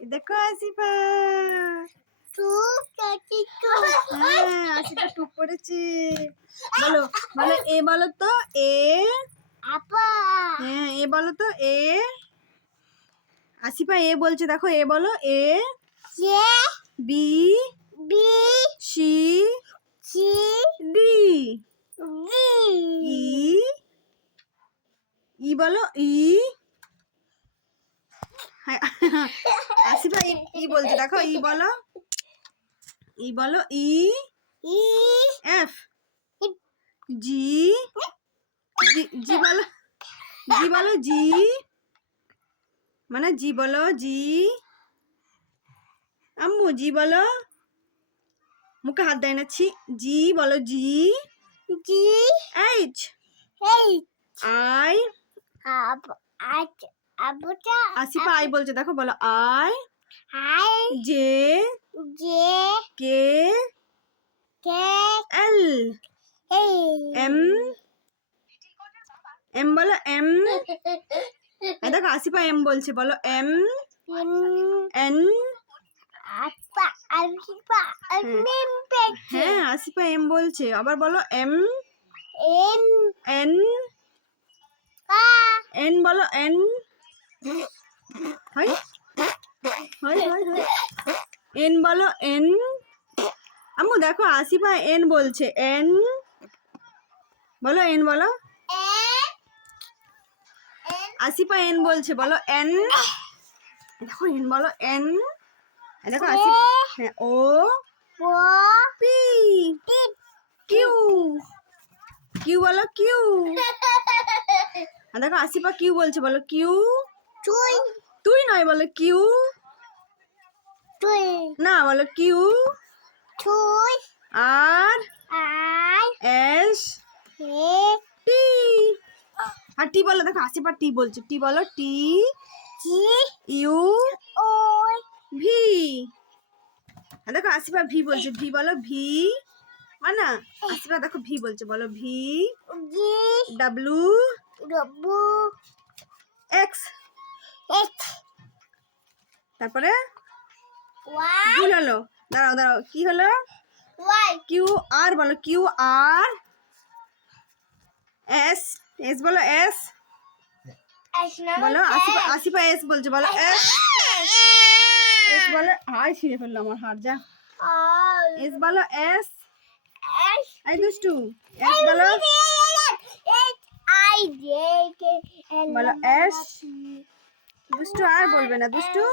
দেখো আসিফা। আসিফা টুক পড়েছে। বলো বলো এ বলো তো এ। হ্যাঁ এ বলো তো এ। আসিফা এ বলছে দেখো এ বলো A. B C D. E E বলো ই। আসিফা ই বলছে দেখো ই বলো। ই বলো ই। এফ জি জি বলো। জি বলো জি। মানে জি বলো জি। আম্মু জি বলো। মুখে হাত দেয় না ছি। জি বলো G. H I. Asifa I বলছে দেখো বলো I. J K L M M বলো এম। দেখো আসিফা এম বলছে বলো এম এন। হ্যাঁ আসিফা এম বলছে আবার বলো এম এন এন বলো এন। হয় হয় হয় হয় এন বলো এন। আম্মু দেখো আসিফা এন বলছে এন বলো এন বলো। আসিফা এন বলছে বলো এন। দেখো এন বলো এন। দেখো আসিফা হ্যাঁ ও পি কিউ কিউ বলো কিউ। দেখো আসিফা কিউ বলছে বলো কিউ। তুই নয় বলো কিউ। না বলো কিউ। আর এস টি। আর টি বলো দেখো আসিফা টি বলছে টি বলো টি ইউ ভি। দেখো আসিফা ভি বলছে ভি বলো ভি। না আসিফা দেখো ভি বলছে বলো ভি ডাব্লু এক্স। তারপরে ভুল হলো। দাঁড়াও দাঁড়াও কি হলো। কিউ আর বলো কিউ আর এস এস বলো এস বলো। আসিফা আসিফা এস বলছে বলো এস এস বলো। হাই ছিঁড়ে ফেললো আমার হাত যা। এস বলো এস। এই দুষ্টু এস বলো বলো এস। দুষ্টু আর বলবে না দুষ্টু।